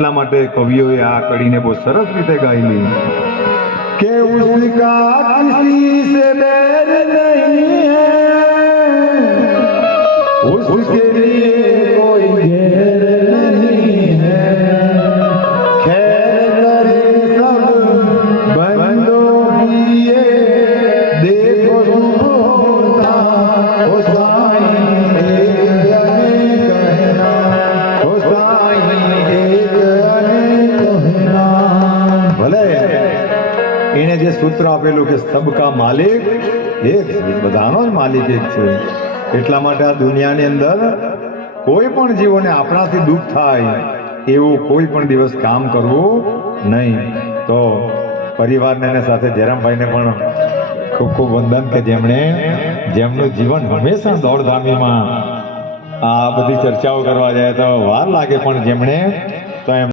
એટલા માટે કવિઓએ આ કડીને બહુ સરસ રીતે ગાયેલી કે ઉસકા કિસી સે બેર નહીં હૈ उसके लिए कोई घेर नहीं है खैर करे सब बंदों की ये देखो होता हो साईं एक कहना हो साईं एक कहना ભલે એને જે સૂત્ર આપેલું કે સબકા માલિક એક બધાનો જ માલિક એક છે એટલા માટે આ દુનિયાની અંદર કોઈ પણ જીવોને આપણાથી દુઃખ થાય એવું કોઈ પણ દિવસ કામ કરવું નહીં. તો પરિવારને સાથે જયરામભાઈને પણ ખૂબ ખૂબ વંદન કે જેમનું જીવન હંમેશા દોડધામીમાં આ બધી ચર્ચાઓ કરવા જાય તો વાર લાગે પણ જેમણે તો એમ